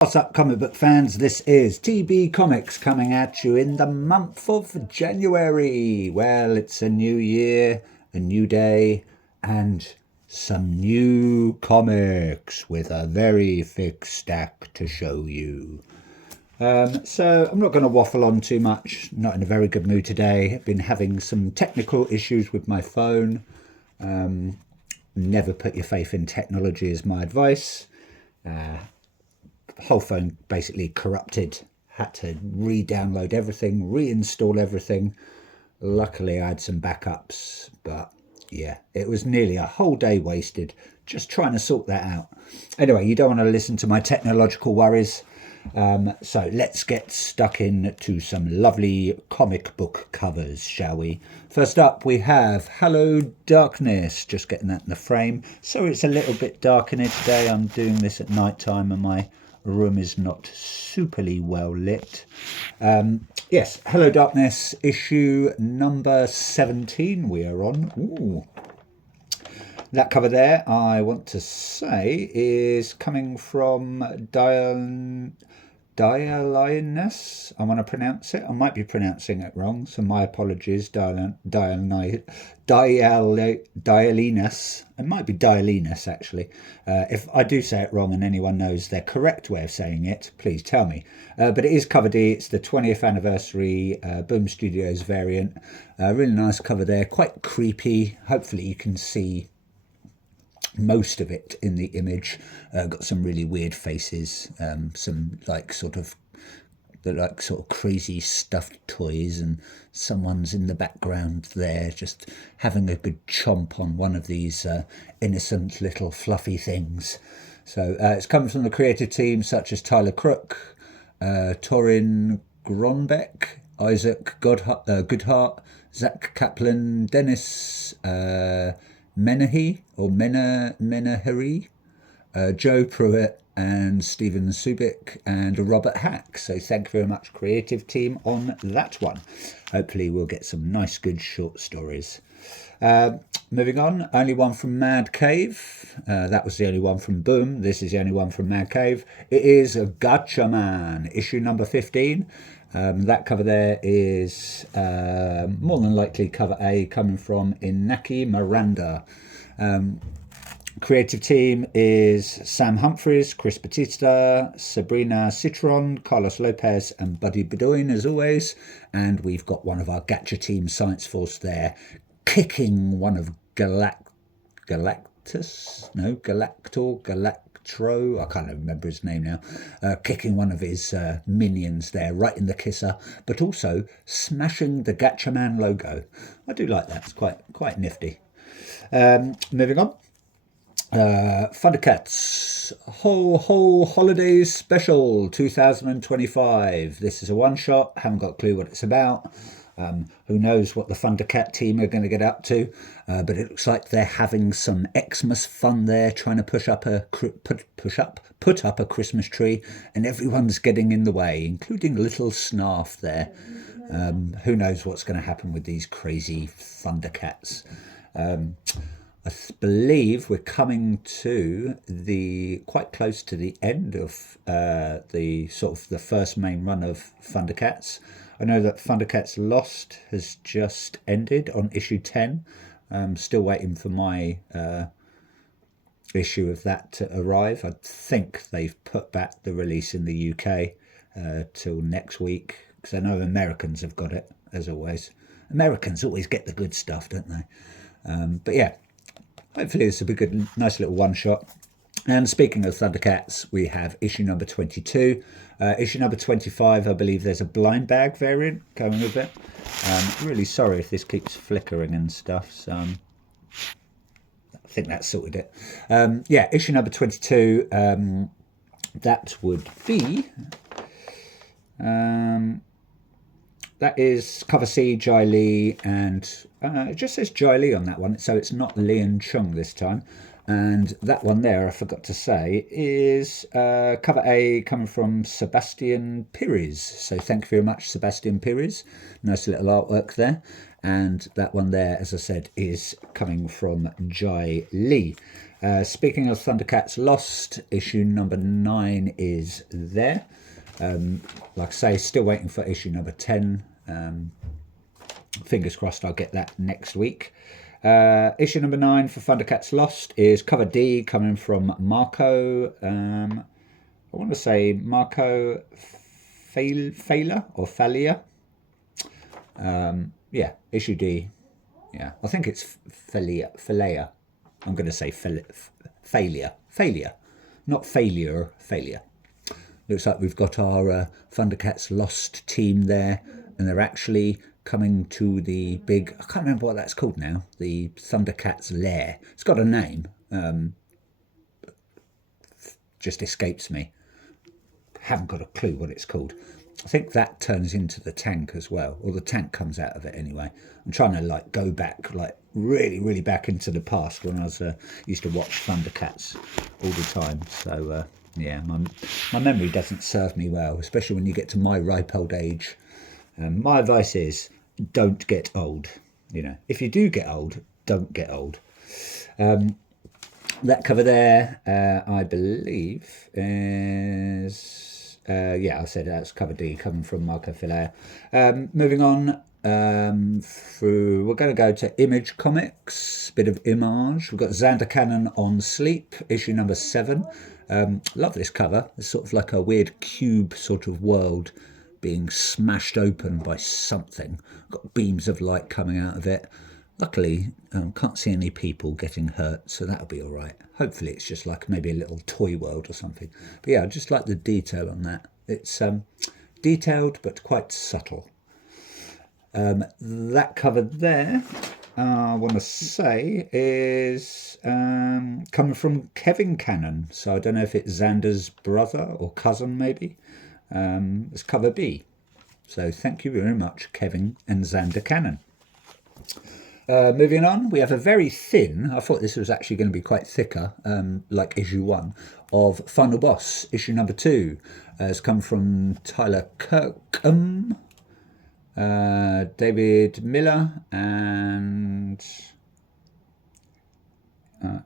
What's up, comic book fans? This is TB Comics coming at you in the month of January. Well, it's a new year, a new day, and some new comics with a very thick stack to show you. So I'm not going to waffle on too much. Not in a very good mood today. I've been having some technical issues with my phone. Never put your faith in technology is my advice. Whole phone basically corrupted. Had to re-download everything, reinstall everything. Luckily I had some backups, but yeah, it was nearly a whole day wasted just trying to sort that out. Anyway, you don't want to listen to my technological worries. So let's get stuck into some lovely comic book covers, shall we? First up, we have Hello Darkness. Just getting that in the frame. Sorry, it's a little bit dark in here today. I'm doing this at night time and my room is not superly well lit. Yes, Hello Darkness, issue number 17 we are on. Ooh. That cover there, I want to say, is coming from Dialinus. I want to pronounce it. I might be pronouncing it wrong, so my apologies. Dialinus. It might be Dialinus, actually. If I do say it wrong and anyone knows their correct way of saying it, please tell me. But it is cover D. It's the 20th anniversary Boom Studios variant. Really nice cover there. Quite creepy. Hopefully you can see most of it in the image. Got some really weird faces, some sort of crazy stuffed toys, and someone's in the background there just having a good chomp on one of these innocent little fluffy things. So it's coming from the creative team such as Tyler Crook, Torin Gronbeck, Isaac Goodhart, Zach Kaplan, Dennis Menahy or Menahiri, Joe Pruitt, and Stephen Subic and Robert Hack. So thank you very much, creative team, on that one. Hopefully we'll get some nice, good short stories. Moving on, only one from Mad Cave. That was the only one from Boom. This is the only one from Mad Cave. It is Gatchaman, issue number 15. That cover there is more than likely cover A, coming from Inaki Miranda. Creative team is Sam Humphries, Chris Batista, Sabrina Citron, Carlos Lopez, and Buddy Bedoin, as always. And we've got one of our Gacha Team Science Force there, kicking one of Galactro, I can't remember his name now, kicking one of his minions there right in the kisser, but also smashing the Gatchaman logo. I do like that. It's quite nifty. Moving on. Thundercats Ho Holidays Special 2025. This is a one-shot. Haven't got a clue what it's about. Who knows what the Thundercat team are going to get up to, but it looks like they're having some Xmas fun there, trying to put up a Christmas tree, and everyone's getting in the way, including little Snarf there. Who knows what's going to happen with these crazy Thundercats. I believe we're coming to quite close to the end of the first main run of Thundercats. I know that Thundercats Lost has just ended on issue 10. I'm still waiting for my issue of that to arrive. I think they've put back the release in the UK till next week, because I know Americans have got it, as always. Americans always get the good stuff, don't they? But yeah, hopefully this will be a good, nice little one-shot. And speaking of Thundercats, we have issue number 22. Issue number 25, I believe there's a blind bag variant going with it. Really sorry if this keeps flickering and stuff. So I think that sorted it. Yeah, issue number 22, that would be... that is cover C, Jai Lee, and it just says Jai Lee on that one, so it's not Lian Chung this time. And that one there, I forgot to say, is cover A, coming from Sebastian Pires. So thank you very much, Sebastian Pires. Nice little artwork there. And that one there, as I said, is coming from Jai Lee. Speaking of Thundercats Lost, issue number 9 is there. Like I say, still waiting for issue number 10. Fingers crossed I'll get that next week. Issue number 9 for Thundercats Lost is cover D, coming from Marco. I want to say Marco Failure or Failure. Yeah, issue D. Yeah, I think it's Failure. I'm going to say failure, not failure, failure. Looks like we've got our Thundercats Lost team there, and they're actually coming to the big, I can't remember what that's called now, the Thundercats Lair. It's got a name, just escapes me. Haven't got a clue what it's called. I think that turns into the tank as well, or the tank comes out of it anyway. I'm trying to go back, really back into the past when I was used to watch Thundercats all the time. So yeah, my memory doesn't serve me well, especially when you get to my ripe old age. My advice is don't get old. If you do get old, don't get old. That cover there, I believe, is. Yeah, I said that's cover D, coming from Marco Filaire. Moving on through, we're going to go to Image Comics, bit of Image. We've got Zander Cannon on Sleep, issue number 7. Love this cover. It's sort of like a weird cube sort of world being smashed open by something. Got beams of light coming out of it. Luckily, can't see any people getting hurt, so that'll be all right. Hopefully it's just like maybe a little toy world or something. But yeah, I just like the detail on that. It's detailed but quite subtle. That cover there, I want to say, is coming from Kevin Cannon. So I don't know if it's Zander's brother or cousin maybe. It's cover B. So thank you very much, Kevin and Zander Cannon. Moving on, we have a very thin, I thought this was actually going to be quite thicker, like issue 1, of Final Boss, issue number 2. It's come from Tyler Kirkham, David Miller, and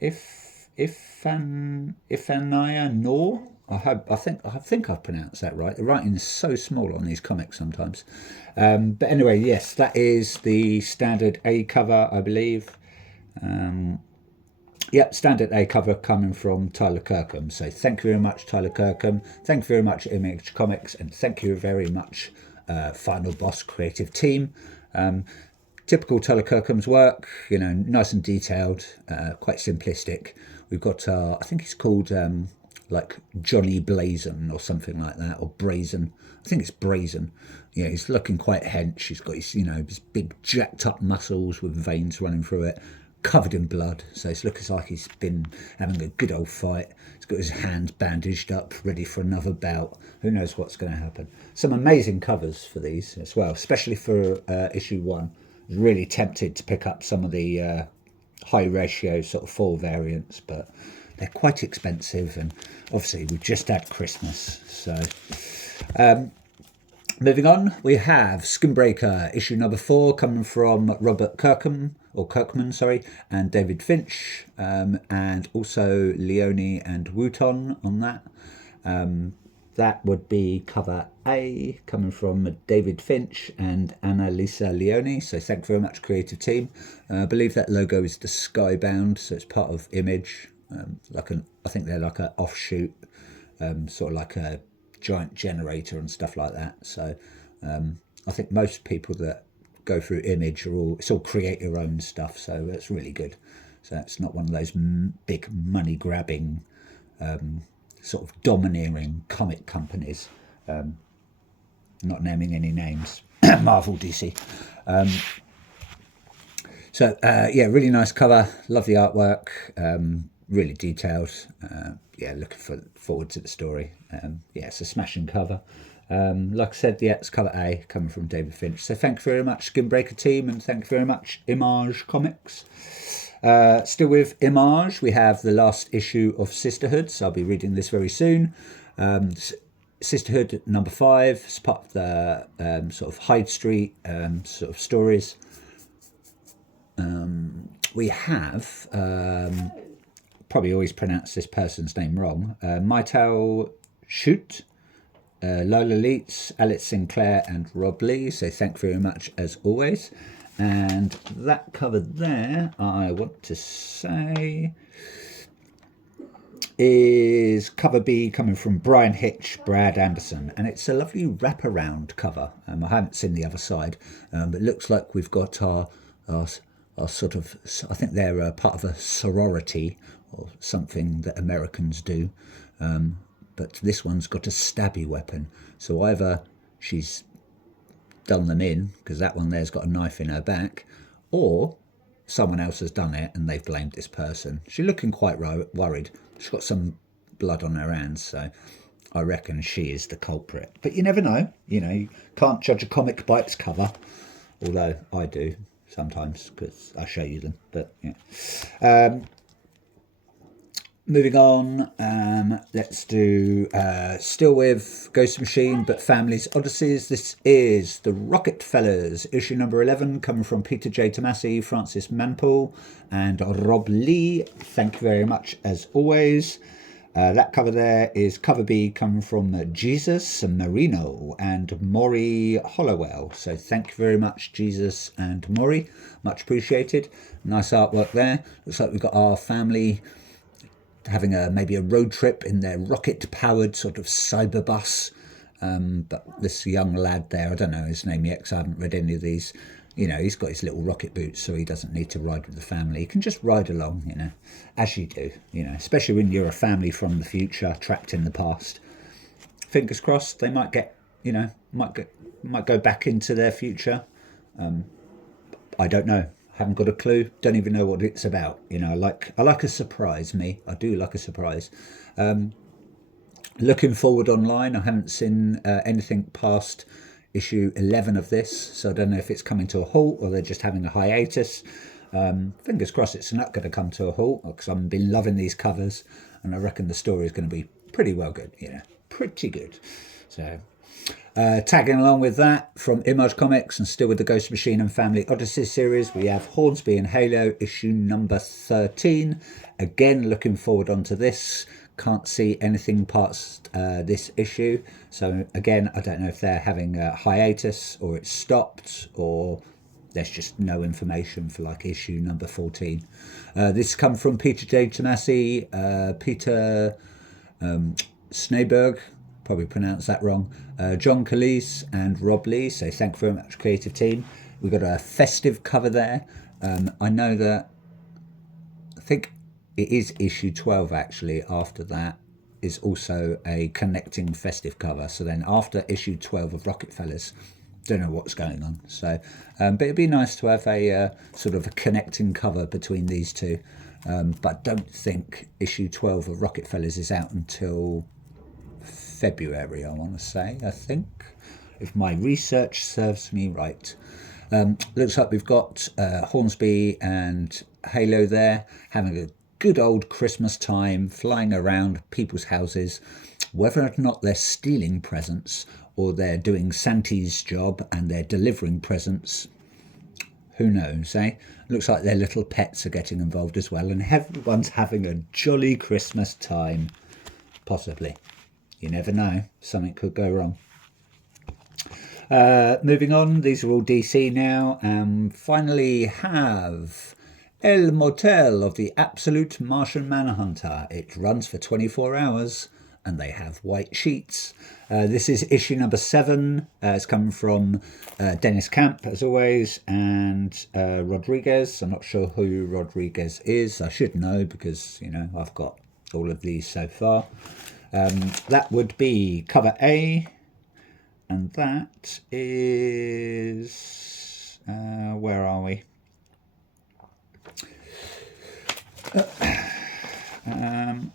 Ifania Noor. I think I've pronounced that right. The writing is so small on these comics sometimes. But anyway, yes, that is the standard A cover, I believe. Yep, standard A cover coming from Tyler Kirkham. So thank you very much, Tyler Kirkham. Thank you very much, Image Comics, and thank you very much, Final Boss creative team. Typical Tyler Kirkham's work, nice and detailed, quite simplistic. We've got, I think he's called like Johnny Blazon or something like that, or Brazen. I think it's Brazen. Yeah, he's looking quite hench. He's got his, his big jacked up muscles with veins running through it, covered in blood. So it looks like he's been having a good old fight. He's got his hands bandaged up, ready for another bout. Who knows what's going to happen? Some amazing covers for these as well, especially for issue 1. I was really tempted to pick up some of the high ratio sort of full variants, but they're quite expensive, and obviously we've just had Christmas. So moving on, we have Skinbreaker issue number 4, coming from Robert Kirkman, and David Finch, and also Leone and Wooton on that. That would be cover A, coming from David Finch and Annalisa Leone. So thank you very much, creative team. I believe that logo is the Skybound, so it's part of Image. I think they're like an offshoot, sort of like a giant generator and stuff like that. So I think most people that go through Image it's all create your own stuff, so that's really good. So it's not one of those big money grabbing, sort of domineering comic companies. Not naming any names. Marvel, DC. So yeah, really nice cover. Love the artwork. Really detailed. Yeah, looking forward to the story. Yeah, it's a smashing cover. Like I said, yeah, it's cover A, coming from David Finch. So thank you very much, Skinbreaker team, and thank you very much, Image Comics. Still with Image, we have the last issue of Sisterhood, so I'll be reading this very soon. Sisterhood number 5 is part of the sort of Hyde Street sort of stories. We have probably always pronounce this person's name wrong. Maital Shoot, Lola Leitz, Alex Sinclair and Rob Lee, so thank you very much as always. And that cover there, I want to say, is cover B, coming from Brian Hitch, Brad Anderson, and it's a lovely wraparound cover. I haven't seen the other side, but it looks like we've got our sort of, I think they're part of a sorority or something that Americans do, but this one's got a stabby weapon, so either she's done them in, because that one there's got a knife in her back, or someone else has done it and they've blamed this person. She's looking quite worried. She's got some blood on her hands, so I reckon she is the culprit. But you never know. You can't judge a comic by its cover, although I do sometimes because I show you them. But yeah. Moving on, let's do still with Ghost Machine, but Family's Odysseys. This is the Rocket Fellas, issue number 11, coming from Peter J. Tomasi, Francis Manpool, and Rob Lee. Thank you very much as always. That cover there is cover B, coming from Jesus Marino and Maury Hollowell. So thank you very much, Jesus and Maury. Much appreciated. Nice artwork there. Looks like we've got our family having maybe a road trip in their rocket-powered sort of cyber bus. But this young lad there, I don't know his name yet because I haven't read any of these. He's got his little rocket boots, so he doesn't need to ride with the family. He can just ride along, as you do, especially when you're a family from the future trapped in the past. Fingers crossed they might get, might go back into their future. I don't know. Haven't got a clue. Don't even know what it's about. I like a surprise. I do like a surprise. Looking forward online. I haven't seen anything past issue 11 of this, so I don't know if it's coming to a halt or they're just having a hiatus. Fingers crossed it's not going to come to a halt, because I've been loving these covers, and I reckon the story is going to be pretty well good. Pretty good. So. Tagging along with that, from Image Comics and still with the Ghost Machine and Family Odyssey series, we have Hornsby and Halo issue number 13. Again, looking forward onto this. Can't see anything past this issue. So again, I don't know if they're having a hiatus or it's stopped or there's just no information for like issue number 14. This comes from Peter J. Tomasi, Peter Sneyberg, probably pronounced that wrong, John Calise and Rob Lee, so thank you very much, creative team. We've got a festive cover there. I know that, I think it is issue 12 actually, after that is also a connecting festive cover, so then after issue 12 of Rocket Fellas, don't know what's going on, so but it'd be nice to have a sort of a connecting cover between these two, but I don't think issue 12 of Rocket Fellas is out until February, I want to say, I think, if my research serves me right. Looks like we've got Hornsby and Halo there having a good old Christmas time, flying around people's houses. Whether or not they're stealing presents or they're doing Santa's job and they're delivering presents, who knows, eh? Looks like their little pets are getting involved as well, and everyone's having a jolly Christmas time, possibly. You never know, something could go wrong. Moving on, these are all DC now, and finally have El Motel of the Absolute Martian Manhunter. It runs for 24 hours and they have white sheets. This is issue number 7. It's coming from Dennis Camp, as always, and Rodriguez. I'm not sure who Rodriguez is. I should know because, I've got all of these so far. That would be cover A, and that is where are we?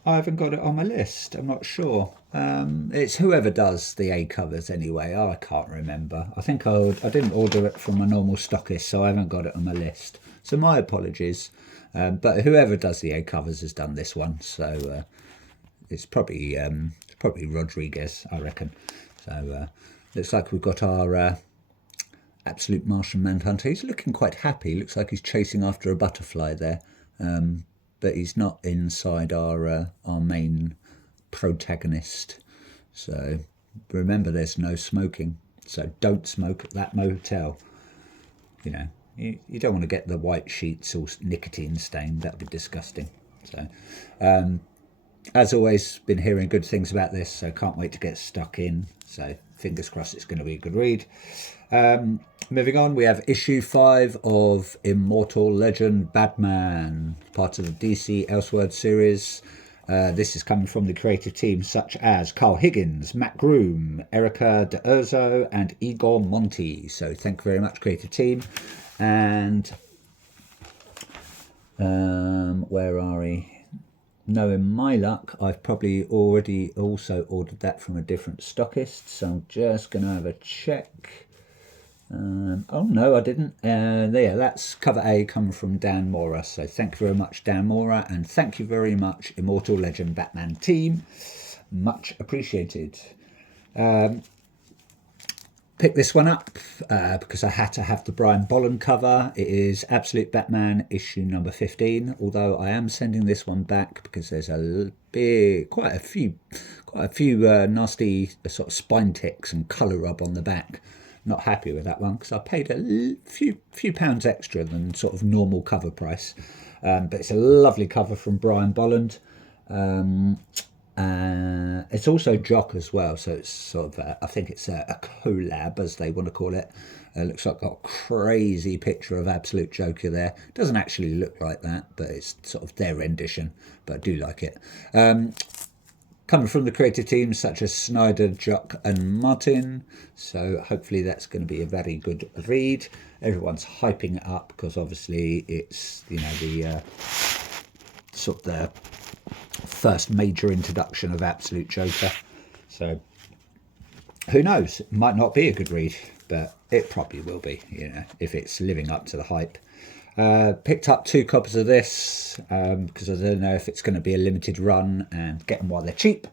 I haven't got it on my list. I'm not sure. It's whoever does the A covers anyway. I can't remember. I think I didn't order it from a normal stockist, so I haven't got it on my list. So my apologies. But whoever does the A covers has done this one, so it's probably Rodriguez, I reckon. So looks like we've got our Absolute Martian Manhunter. He's looking quite happy. Looks like he's chasing after a butterfly there. but he's not inside our main protagonist. So remember, there's no smoking, so don't smoke at that motel. You know, you don't want to get the white sheets all nicotine stained. That would be disgusting. So as always, been hearing good things about this, so can't wait to get stuck in. So fingers crossed it's going to be a good read. Moving on, we have issue 5 of Immortal Legend Batman, part of the DC Elseworlds series. This is coming from the creative team such as Carl Higgins, Matt Groom, Erica D'Urso, and Igor Monti. So thank you very much, creative team. And where are we? Knowing my luck, I've probably already also ordered that from a different stockist, so I'm just going to have a check. Oh no, I didn't. There, that's cover A coming from Dan Mora. So thank you very much, Dan Mora, and thank you very much, Immortal Legend Batman team. Much appreciated. Pick this one up because I had to have the Brian Bolland cover. It is Absolute Batman issue number 15, although I am sending this one back because there's quite a few nasty sort of spine ticks and colour rub on the back. Not happy with that one because I paid a few pounds extra than sort of normal cover price. But it's a lovely cover from Brian Bolland. It's also Jock as well, so it's sort of I think it's a collab, as they want to call it. Looks like got a crazy picture of Absolute Joker there. Doesn't actually look like that, but it's sort of their rendition, but I do like it. Coming from the creative teams such as Snyder, Jock and Martin, so hopefully that's going to be a very good read. Everyone's hyping it up because obviously it's, you know, the sort of the first major introduction of Absolute Joker. So who knows? It might not be a good read, but it probably will be, you know, if it's living up to the hype. Picked up 2 copies of this because I don't know if it's going to be a limited run and get them while they're cheap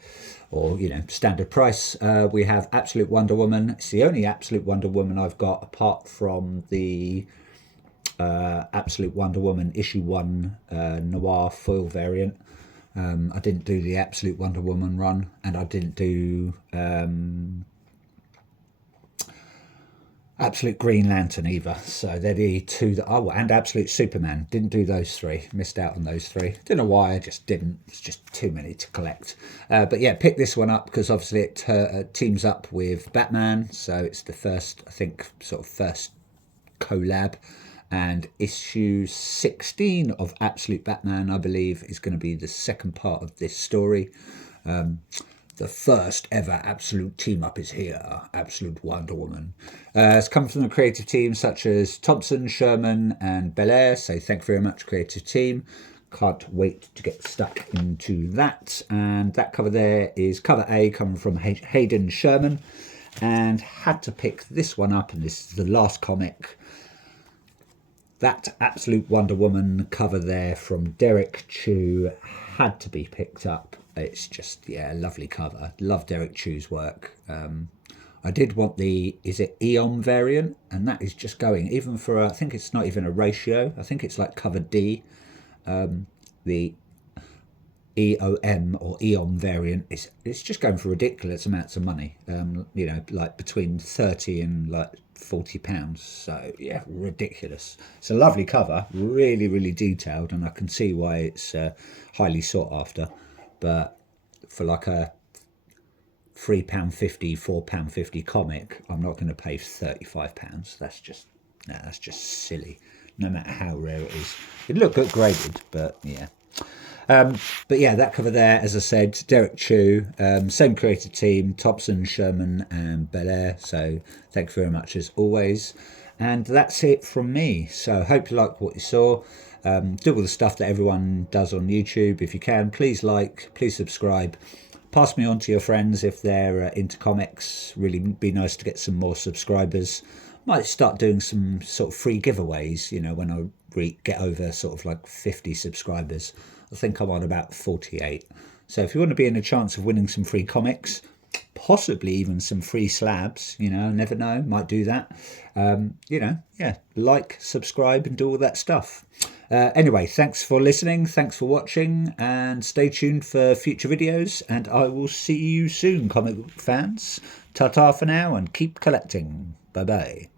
or, you know, standard price. We have Absolute Wonder Woman. It's the only Absolute Wonder Woman I've got apart from the Absolute Wonder Woman issue 1 noir foil variant. I didn't do the Absolute Wonder Woman run, and I didn't do Absolute Green Lantern either. So they're the 2 that and Absolute Superman. Didn't do those 3. Missed out on those 3. Don't know why, I just didn't. It's just too many to collect. But yeah, pick this one up because obviously it teams up with Batman. So it's the first, I think, sort of first collab. And issue 16 of Absolute Batman, I believe, is going to be the second part of this story. The first ever Absolute team-up is here, Absolute Wonder Woman. It's come from the creative team such as Thompson, Sherman and Belair, so thank you very much, creative team. Can't wait to get stuck into that. And that cover there is cover A coming from Hayden Sherman. And had to pick this one up, and this is the last comic. That Absolute Wonder Woman cover there from Derek Chew had to be picked up. It's just, yeah, a lovely cover. Love Derek Chew's work. I did want the, is it Eon variant? And that is just going, even for, I think it's not even a ratio. I think it's like cover D. The EOM or Eon variant, it's just going for ridiculous amounts of money. You know, like between 30 and like £40. So yeah, ridiculous. It's a lovely cover, really, really detailed, and I can see why it's highly sought after. But for like a £3.50, £4.50 comic, I'm not going to pay £35. That's just silly. No matter how rare it is, it'd look good graded, but yeah. But yeah, that cover there, as I said, Derek Chew, same creative team, Thompson, Sherman and Belair. So thank you very much as always. And that's it from me. So hope you liked what you saw. Do all the stuff that everyone does on YouTube. If you can, please like, please subscribe. Pass me on to your friends if they're into comics. Really be nice to get some more subscribers. Might start doing some sort of free giveaways, you know, when I get over sort of like 50 subscribers. I think I'm on about 48. So if you want to be in a chance of winning some free comics, possibly even some free slabs, you know, never know, might do that. You know, yeah, like, subscribe and do all that stuff. Anyway, thanks for listening, thanks for watching, and stay tuned for future videos, and I will see you soon, comic book fans. Ta-ta for now, and keep collecting. Bye-bye.